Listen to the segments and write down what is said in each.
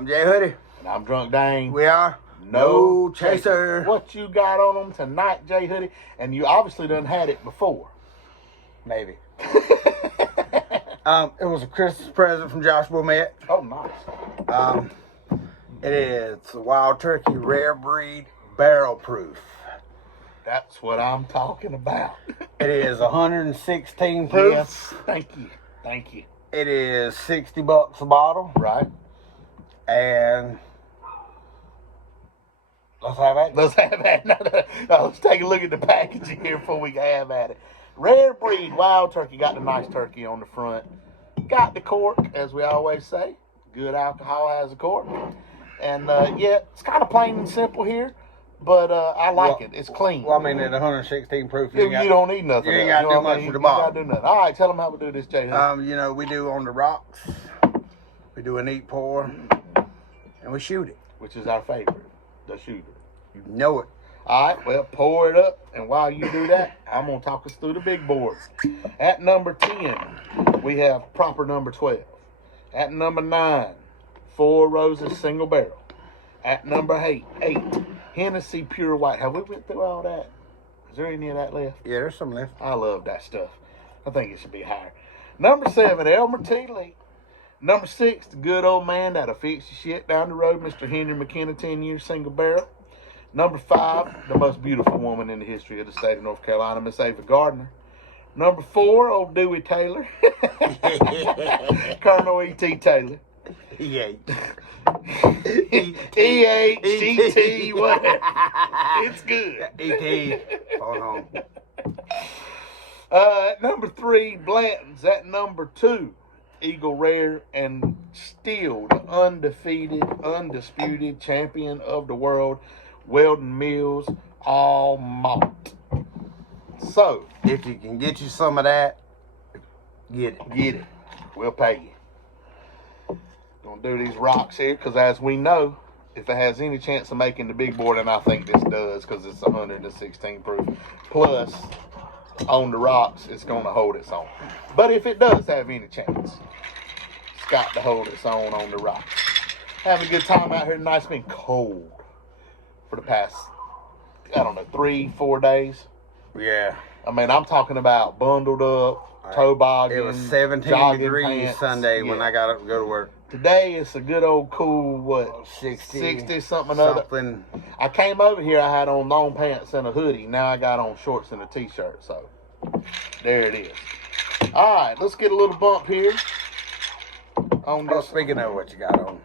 I'm Jay Hoodie. And I'm Drunk Dane. We are No Chaser. What you got on them tonight, Jay Hoodie? And you obviously done had it before. Maybe. It was a Christmas present from Josh Wilmette. Oh, nice. It is a Wild Turkey Rare Breed Barrel Proof. That's what I'm talking about. It is 116 proof. Yes, thank you. Thank you. It is $60 a bottle. Right. And let's have at it. Let's have at it. No, let's take a look at the packaging here before we have at it. Rare Breed Wild Turkey. Got the nice turkey on the front. Got the cork, as we always say. Good alcohol has a cork. And, yeah, it's kind of plain and simple here. But I like it. It's clean. Well, I mean, at 116 proof, you don't need nothing. You ain't got to do much for the bottle. You got to do nothing. All right, tell them how we do this, Jay. You know, we do on the rocks. We do a neat pour. And we shoot it. Which is our favorite, the shooter. You know it. All right, well, pour it up. And while you do that, I'm going to talk us through the big boards. At number 10, we have proper number 12. At number 9, Four Roses single barrel. At number 8, Hennessy Pure White. Have we went through all that? Is there any of that left? Yeah, there's some left. I love that stuff. I think it should be higher. Number 7, Elmer T. Lee. Number 6, the good old man that'll fix your shit down the road, Mr. Henry McKenna, 10-year single barrel. Number 5, the most beautiful woman in the history of the state of North Carolina, Miss Ava Gardner. Number 4, old Dewey Taylor. Colonel E.T. Taylor. E.H. E-H-G-T, whatever. It's good. E.T. Hold on. At number 3, Blanton's. At number 2, Eagle Rare, and still the undefeated, undisputed champion of the world, Weldon Mills All Malt. So, if you can get you some of that, get it. Get it. We'll pay you. Gonna do these rocks here, because as we know, if it has any chance of making the big board, and I think this does, because it's 116 proof, plus on the rocks, it's gonna hold its own. But if it does have any chance, it's got to hold its own on the rocks. Having a good time out here tonight. It's been cold for the past, I don't know, 3-4 days. Yeah. I mean, I'm talking about bundled up, toboggan. It was 17 degrees pants. Sunday when I got up to go to work. Today it's a good old cool, what, 60 something other. I came over here, I had on long pants and a hoodie. Now I got on shorts and a t-shirt, so there it is. All right, let's get a little bump here. On this. Speaking of what you got on.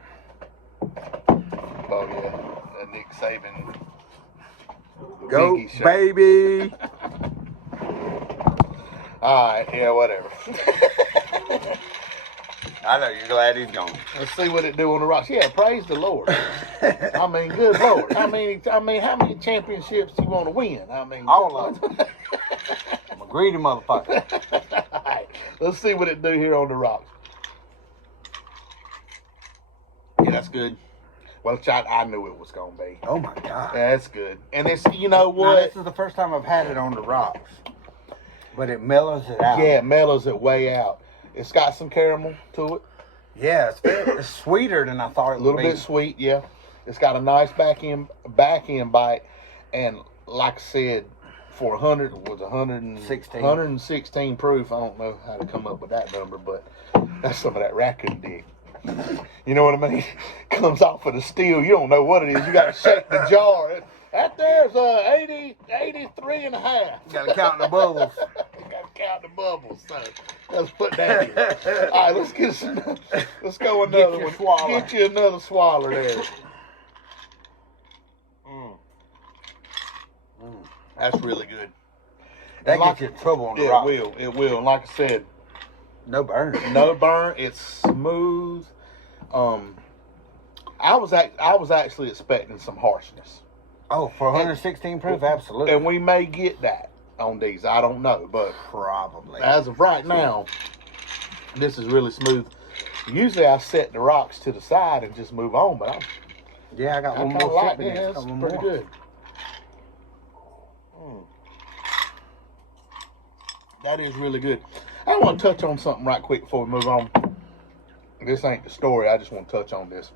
Oh, yeah, that Nick Saban. Go, baby. All right, yeah, whatever. I know you're glad he's gone. Let's see what it do on the rocks. Yeah, praise the Lord. I mean, good Lord. I mean, how many championships you want to win? I mean, all of them. I'm a greedy motherfucker. All right, let's see what it do here on the rocks. Yeah, that's good. Well, I knew it was gonna be. Oh my God. Yeah, that's good. And it's, you know what? Now, this is the first time I've had it on the rocks, but it mellows it out. Yeah, it mellows it way out. It's got some caramel to it. Yeah, it's sweeter than I thought it would be. A little bit sweet, yeah. It's got a nice back end bite, and like I said, for 116 proof. I don't know how to come up with that number, but that's some of that raccoon dick. You know what I mean? Comes off of the steel. You don't know what it is. You got to shake the jar. That there's 83 and a half. You got to count the bubbles. Count the bubbles, so let's put that in. All right, let's go another one. Swaller. Get you another swaller there. That's really good. That gets you in trouble on the rock. It will. And like I said, no burn. No burn. It's smooth. I was actually expecting some harshness. Oh, for 116 proof, absolutely. And we may get that on these. I don't know, but probably. As of right now, this is really smooth. Usually I set the rocks to the side and just move on, but I got one more. Like this. It's pretty good. That is really good. I want to touch on something right quick before we move on. This ain't the story. I just want to touch on this.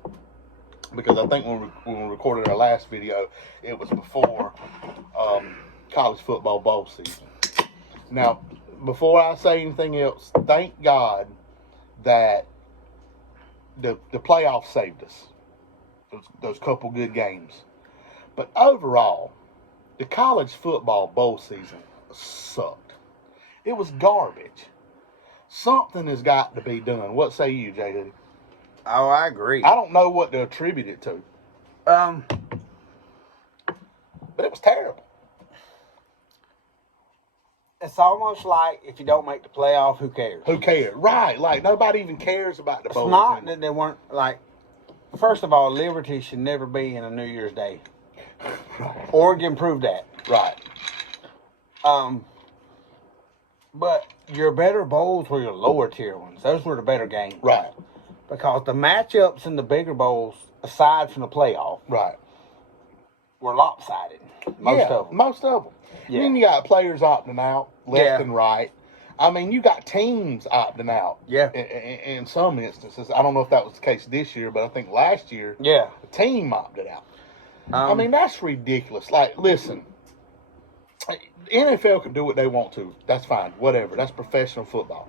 because I think when we recorded our last video, it was before college football bowl season. Now, before I say anything else, thank God that the playoffs saved us. Those couple good games. But overall, the college football bowl season sucked. It was garbage. Something has got to be done. What say you, JD? Oh, I agree. I don't know what to attribute it to. But it was terrible. It's almost like if you don't make the playoff, who cares? Who cares? Right. Like, nobody even cares about the bowl. It's not that they weren't, like, first of all, Liberty should never be in a New Year's Day. Right. Oregon proved that. Right. But your better bowls were your lower tier ones. Those were the better games. Right. Because the matchups in the bigger bowls, aside from the playoff, Right. were lopsided. Most of them. Most of them. Yeah. Then you got players opting out left Yeah. and right. I mean, you got teams opting out. Yeah. In some instances. I don't know if that was the case this year, but I think last year, Yeah. a team opted out. I mean, that's ridiculous. Like, listen, NFL can do what they want to. That's fine. Whatever. That's professional football.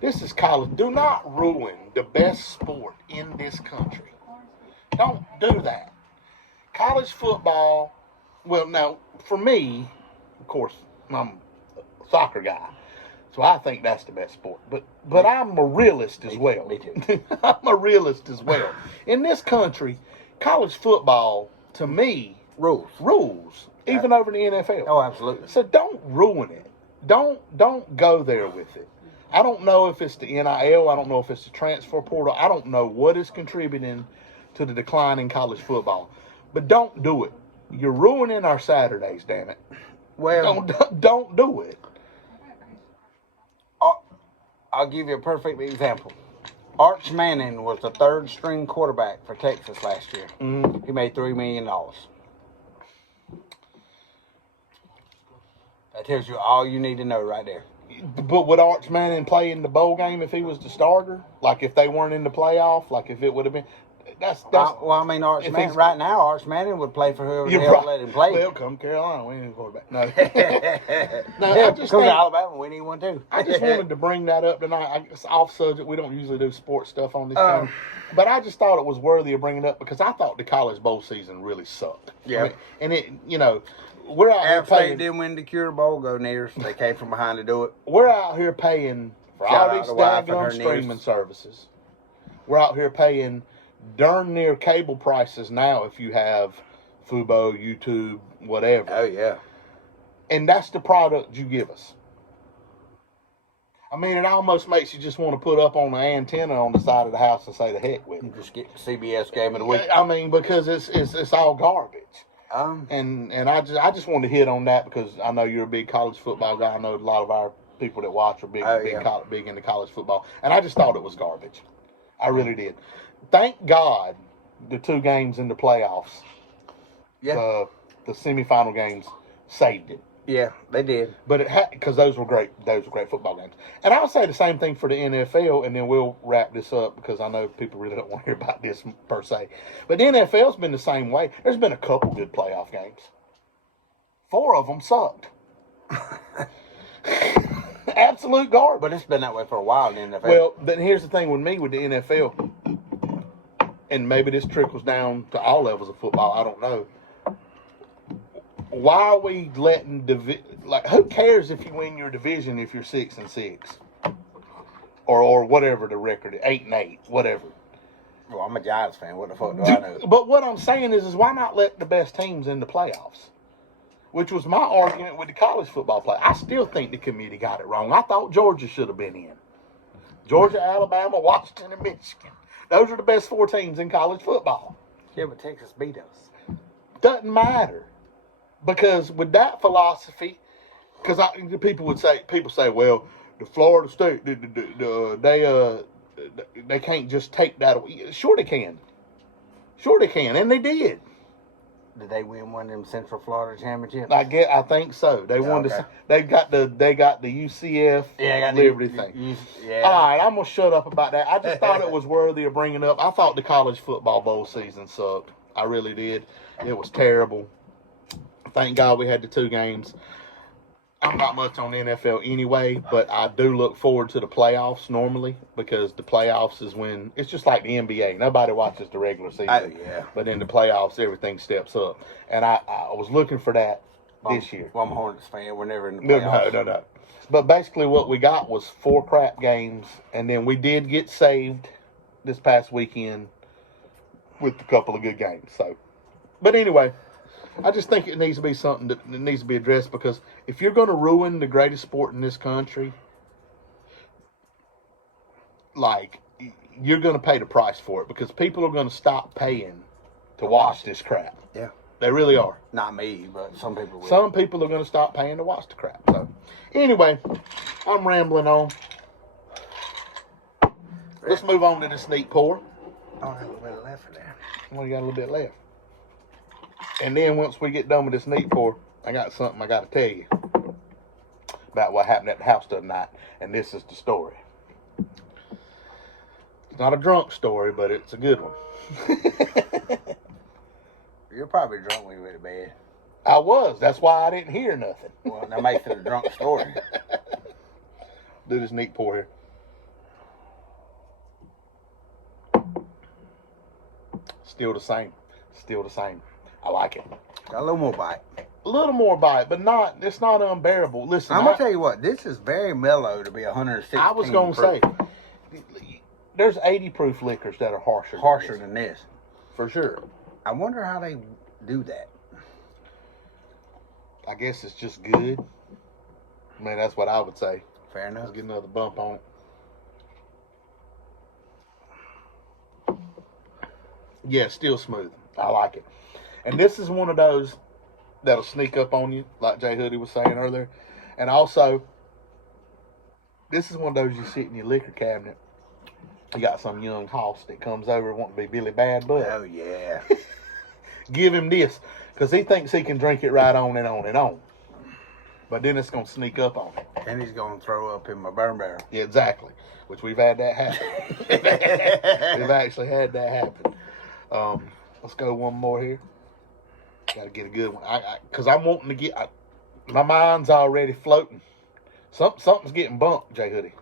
This is college. Do not ruin the best sport in this country. Don't do that. College football, well, now, for me, of course, I'm a soccer guy, so I think that's the best sport. But I'm a realist as well. Me too. I'm a realist as well. In this country, college football, to me, rules, even over the NFL. Oh, absolutely. So don't ruin it. Don't go there with it. I don't know if it's the NIL. I don't know if it's the transfer portal. I don't know what is contributing to the decline in college football. But don't do it. You're ruining our Saturdays, damn it. Well, Don't do it. I'll give you a perfect example. Arch Manning was the third string quarterback for Texas last year. Mm-hmm. He made $3 million. That tells you all you need to know right there. But would Arch Manning play in the bowl game if he was the starter? Like if they weren't in the playoff? Like if it would have been? That's Well, I mean, Arch Manning, right now, Arch Manning would play for whoever the you're hell right. let him play. Well, come Carolina, we need a quarterback. No, No, I come just to think, Alabama, we need one too. I just wanted to bring that up tonight. It's off subject. We don't usually do sports stuff on this channel. But I just thought it was worthy of bringing it up because I thought the college bowl season really sucked. Yeah. I mean, and it, we're out here App State paying. didn't win the Cure Bowl, go Nears. They came from behind to do it. We're out here paying for Shout all out these to Wife and daggone her streaming Nears. services. We're out here paying darn near cable prices now if you have Fubo, YouTube, whatever. Oh, yeah. And that's the product you give us. I mean, it almost makes you just want to put up on an antenna on the side of the house and say the heck with it. Just get the CBS game of the week. I mean, because it's all garbage. And I just wanted to hit on that because I know you're a big college football guy. I know a lot of our people that watch are big into college football. And I just thought it was garbage. I really did. Thank God the two games in the playoffs, the semifinal games, saved it. Yeah, they did. But it had, because those were great football games. And I'll say the same thing for the NFL, and then we'll wrap this up because I know people really don't want to hear about this per se. But the NFL's been the same way. There's been a couple good playoff games. 4 of them sucked. Absolute garbage. But it's been that way for a while in the NFL. Well, then here's the thing with me with the NFL, and maybe this trickles down to all levels of football. I don't know. Why are we letting who cares if you win your division if you're 6-6, or whatever the record is, 8-8, whatever. Well, I'm a Giants fan. What the fuck do I know? But what I'm saying is why not let the best teams in the playoffs? Which was my argument with the college football play. I still think the committee got it wrong. I thought Georgia should have been in. Georgia, Alabama, Washington, and Michigan. Those are the best 4 teams in college football. Yeah, but Texas beat us. Doesn't matter. Because with that philosophy, because people say, well, the Florida State, they can't just take that away. Sure they can, and they did. Did they win one of them Central Florida championships? I think so. They won okay. They got the UCF Liberty thing. Yeah. All right, I'm gonna shut up about that. I just thought it was worthy of bringing up. I thought the college football bowl season sucked. I really did. It was terrible. Thank God we had the 2 games. I'm not much on the NFL anyway, but I do look forward to the playoffs normally because the playoffs is when it's just like the NBA. Nobody watches the regular season. Oh, yeah. But in the playoffs, everything steps up. And I was looking for that this year. Well, I'm a Hornets fan. We're never in the playoffs. No. But basically what we got was 4 crap games, and then we did get saved this past weekend with a couple of good games. So, but anyway, I just think it needs to be something that needs to be addressed because if you're going to ruin the greatest sport in this country, like, you're going to pay the price for it because people are going to stop paying to watch this crap. Yeah. They really are. Not me, but some people will. Some people are going to stop paying to watch the crap. So, anyway, I'm rambling on. Let's move on to the sneak pour. I got a little bit left in there. Well, you got a little bit left. And then once we get done with this sneak pour, I got something I got to tell you about what happened at the house the other night. And this is the story. It's not a drunk story, but it's a good one. You're probably drunk when you went to bed. I was. That's why I didn't hear nothing. Well, that makes it a drunk story. Do this neat pour here. Still the same. Still the same. I like it. Got a little more bite. A little more bite, but it's not unbearable. Listen, I'm going to tell you what. This is very mellow to be 116 I was going to say, there's 80 proof liquors that are harsher than this. For sure. I wonder how they do that. I guess it's just good. I mean, that's what I would say. Fair enough. Let's get another bump on it. Yeah, still smooth. I like it. And this is one of those that'll sneak up on you, like Jay Hoodie was saying earlier. And also, this is one of those you sit in your liquor cabinet. You got some young hoss that comes over wanting to be Billy Bad Bud. Oh, yeah. Give him this, because he thinks he can drink it right on and on and on. But then it's going to sneak up on him. And he's going to throw up in my burn barrel. Yeah, exactly. Which we've had that happen. We've actually had that happen. Let's go one more here. Got to get a good one. Because I'm wanting to get... my mind's already floating. Something's getting bumped, Jay Hoodie.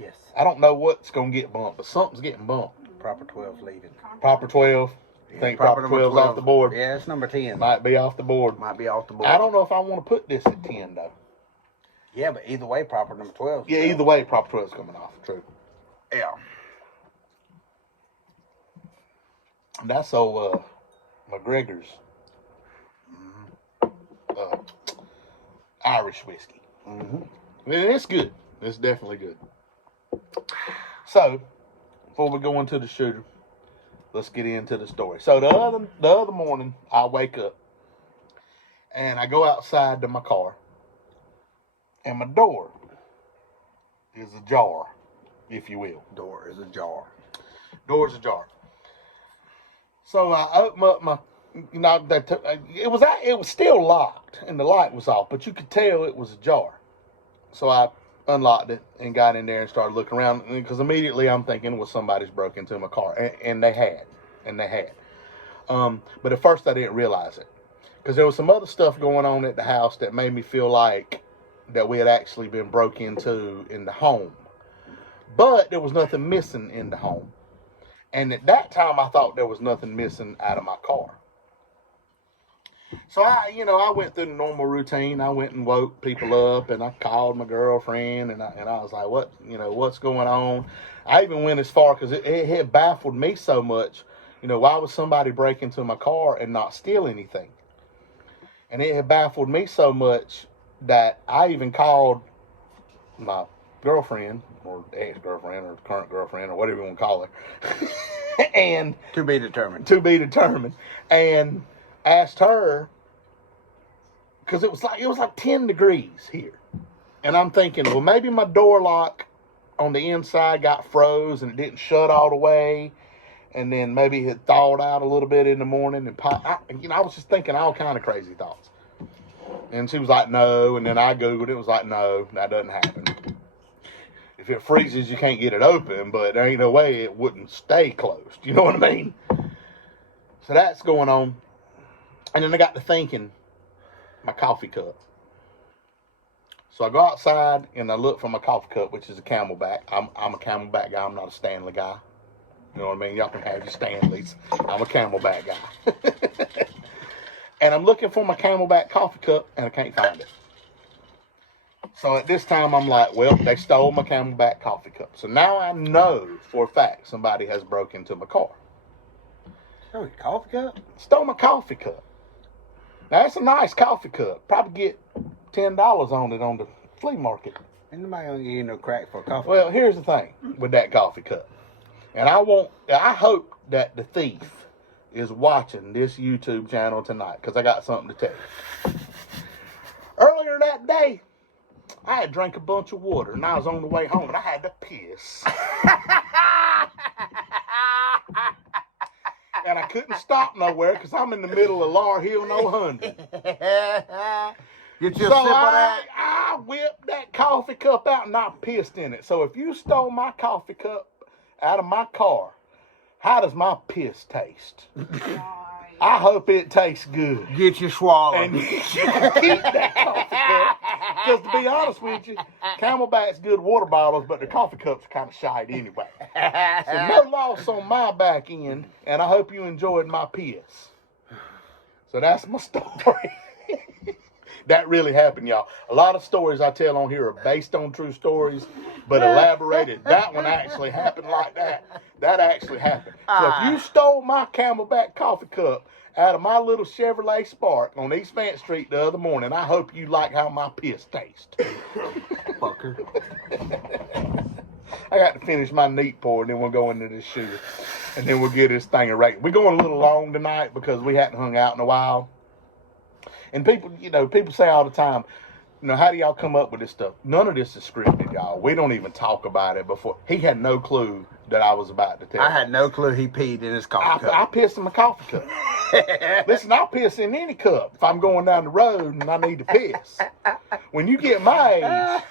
Yes. I don't know what's going to get bumped, but something's getting bumped. Proper 12 leaving. Proper 12. Yeah, think proper 12's off the board. Yeah, it's number 10. Might be off the board. Might be off the board. I don't know if I want to put this at 10, though. Yeah, but either way, proper number 12. Yeah, either way, proper 12's coming off. True. Yeah. And that's old McGregor's Irish whiskey. Mm-hmm. And it's good. It's definitely good. So, before we go into the shooter, let's get into the story. So the other morning, I wake up and I go outside to my car, and my door is ajar, if you will. Door is ajar. Door's ajar. So I open up my, it was still locked and the light was off, but you could tell it was ajar. So I unlocked it and got in there and started looking around, because immediately I'm thinking, well, somebody's broke into my car, and they had. But at first I didn't realize it, because there was some other stuff going on at the house that made me feel like that we had actually been broke into in the home. But there was nothing missing in the home. And at that time, I thought there was nothing missing out of my car. So I went through the normal routine. I went and woke people up, and I called my girlfriend, and I was like, what's going on? I even went as far, because it had baffled me so much. Why would somebody break into my car and not steal anything? And it had baffled me so much that I even called my girlfriend, or ex-girlfriend, or current girlfriend, or whatever you want to call her. And To be determined. And asked her, because it was like 10 degrees here. And I'm thinking, well, maybe my door lock on the inside got froze and it didn't shut all the way. and then maybe it thawed out a little bit in the morning, and I was just thinking all kind of crazy thoughts. And she was like, no, and then I Googled it, was like, no, that doesn't happen. If it freezes, you can't get it open, but there ain't no way it wouldn't stay closed. You know what I mean? So that's going on. And then I got to thinking, my coffee cup. So I go outside and I look for my coffee cup, which is a Camelback. I'm a Camelback guy. I'm not a Stanley guy. You know what I mean? Y'all can have your Stanleys. I'm a Camelback guy. And I'm looking for my Camelback coffee cup, and I can't find it. So at this time, I'm like, well, they stole my Camelback coffee cup. So now I know for a fact somebody has broken into my car. Stole your coffee cup? Stole my coffee cup. Now, it's a nice coffee cup. Probably get $10 on it on the flea market. Ain't nobody gonna give you no crack for a coffee Well, cup. here's the thing with that coffee cup. And I hope that the thief is watching this YouTube channel tonight, because I got something to tell you. Earlier that day, I had drank a bunch of water, and I was on the way home, and I had to piss. And I couldn't stop nowhere, because I'm in the middle of Lar Hill No 100. Get you a So sip of that. I whipped that coffee cup out, and I pissed in it. So if you stole my coffee cup out of my car, how does my piss taste? I hope it tastes good. Get you swallowed. And you can keep that coffee cup. Because to be honest with you, Camelback's good water bottles, but the coffee cups are kind of shite anyway. So no loss on my back end, and I hope you enjoyed my piss. So that's my story. That really happened, y'all. A lot of stories I tell on here are based on true stories, but elaborated. That one actually happened like that. That actually happened. So if you stole my Camelback coffee cup out of my little Chevrolet Spark on East Vance Street the other morning, I hope you like how my piss tastes. Fucker. I got to finish my neat pour, and then we'll go into this shooter. And then we'll get this thing right. We're going a little long tonight because we hadn't hung out in a while. And people say all the time, how do y'all come up with this stuff? None of this is scripted, y'all. We don't even talk about it before. He had no clue that I was about to tell I had no clue he peed in his coffee I cup. pissed in my coffee cup. Listen, I'll piss in any cup if I'm going down the road and I need to piss. When you get my age...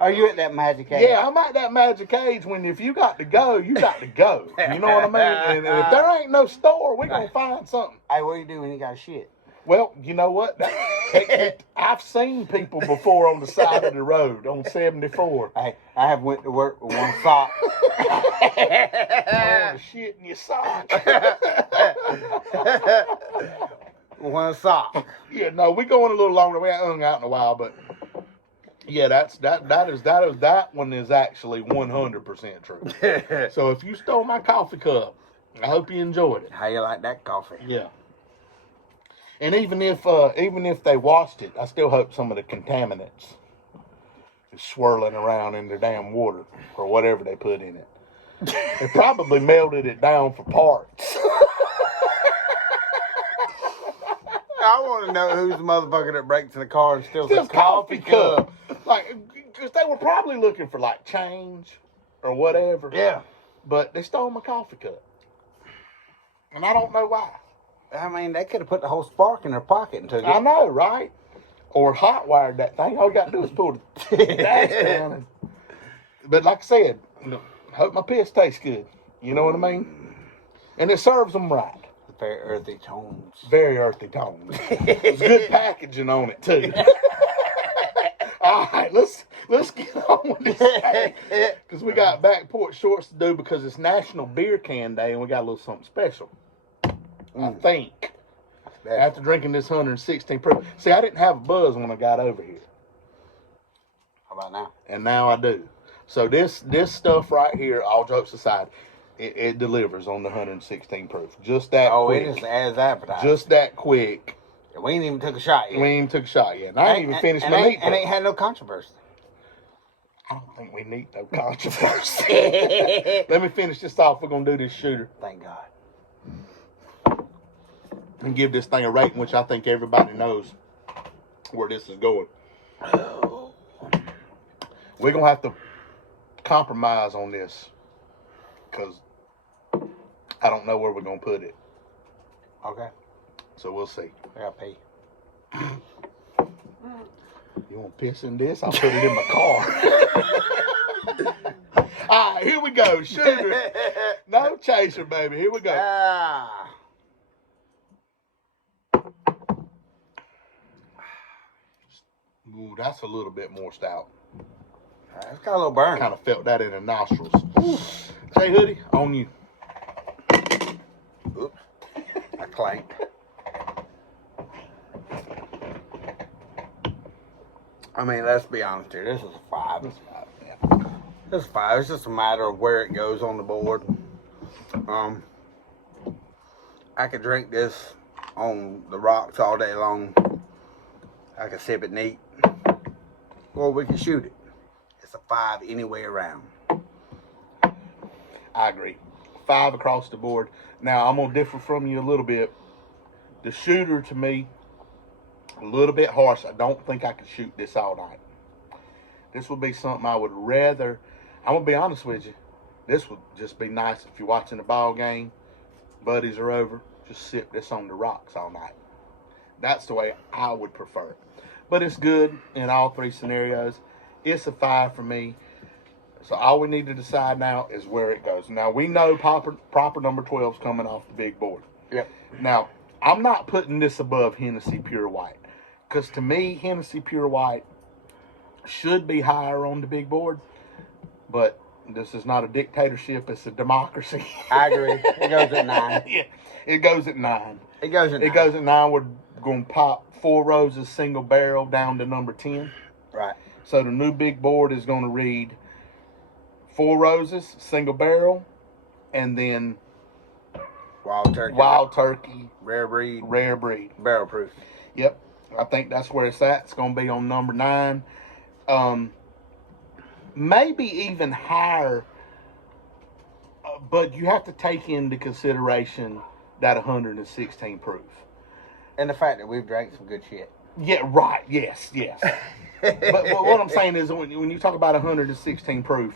Are you at that magic age? Yeah, I'm at that magic age when if you got to go, you got to go. You know what I mean? And if there ain't no store, we're going to find something. Hey, what do you do when you got shit? Well, you know what? I've seen people before on the side of the road on 74. Hey, I have went to work with one sock. Oh, shit in your sock. One sock. Yeah, no, we going a little longer. We haven't hung out in a while, but yeah, that one is actually 100% true. So if you stole my coffee cup, I hope you enjoyed it. How you like that coffee? Yeah. And even if they washed it, I still hope some of the contaminants is swirling around in the damn water or whatever they put in it. They probably melted it down for parts. I want to know who's the motherfucker that breaks in the car and steals This a coffee cup. Like, because they were probably looking for like change or whatever. Yeah. But they stole my coffee cup. And I don't know why. I mean, they could have put the whole spark in their pocket and took it. I know, right? Or hot wired that thing. All you got to do is pull the dash down. But like I said, hope my piss tastes good. You know what I mean? And it serves them right. Very earthy tones. Very earthy tones. There's good packaging on it too. All right, let's get on with this because we got back porch shorts to do because it's National Beer Can Day and we got a little something special. I think. After drinking this 116 proof. See, I didn't have a buzz when I got over here. How about now? And now I do. So this stuff right here, all jokes aside, it delivers on the 116 proof. Just that quick. It is as advertised. Just that quick. We ain't even took a shot yet. We ain't even took a shot yet. And I ain't even finished my meat. And ain't had no controversy. I don't think we need no controversy. Let me finish this off. We're going to do this shooter. Thank God. And give this thing a rating, which I think everybody knows where this is going. We're going to have to compromise on this. Because I don't know where we're going to put it. Okay. So we'll see. I got pee. You want to piss in this? I'll put it in my car. All right, here we go. Shooter. No chaser, baby. Here we go. Ah. Ooh, that's a little bit more stout. It's got a little burn. Kind of felt that in the nostrils. Jay Hoodie, on you. Oops. I clanked. I mean, let's be honest here. This is a 5. Yeah. This is 5. It's just a matter of where it goes on the board. I could drink this on the rocks all day long. I could sip it neat. Or we can shoot it. It's a 5 any way around. I agree. 5 across the board. Now, I'm going to differ from you a little bit. The shooter, to me, a little bit harsh. I don't think I could shoot this all night. This would be something I would rather. I'm going to be honest with you. This would just be nice if you're watching a ball game, buddies are over, just sip this on the rocks all night. That's the way I would prefer it. But it's good in all 3 scenarios. It's a 5 for me. So all we need to decide now is where it goes. Now, we know proper number 12 is coming off the big board. Yep. Now, I'm not putting this above Hennessy Pure White. Because to me, Hennessy Pure White should be higher on the big board. But this is not a dictatorship. It's a democracy. I agree. It goes at 9. Yeah, it goes at 9. It goes at 9. It goes at 9. We're going to pop 4 Roses single barrel down to number 10. Right. So the new big board is going to read 4 Roses single barrel, and then Wild turkey. Rare breed. Barrel proof. Yep. I think that's where it's at. It's going to be on number 9. Maybe even higher, but you have to take into consideration that 116 proof. And the fact that we've drank some good shit. Yeah, right. Yes. but what I'm saying is when you talk about 116 proof,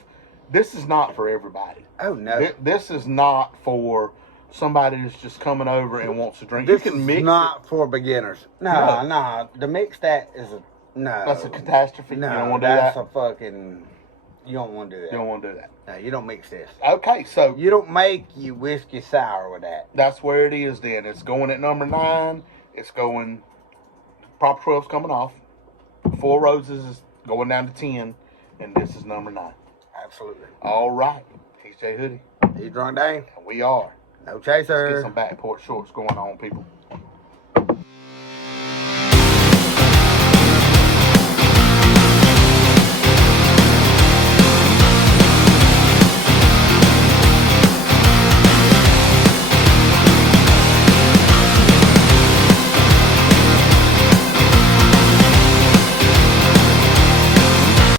this is not for everybody. Oh, no. This is not for somebody that's just coming over and wants to drink. This you can is mix not for beginners. No. The mix that is no. That's a catastrophe. No, you don't want to do that. That's a fucking. You don't want to do that. You don't want to do that. No, you don't mix this. Okay, so You don't make your whiskey sour with that. that's where it is then. It's going at number 9. It's going, Prop 12's coming off. 4 Roses is going down to 10. And this is number 9. Absolutely. All right. He's Jay Hoodie. You drunk, Dane? And we are. No Let's chaser. get some back porch shorts going on, people.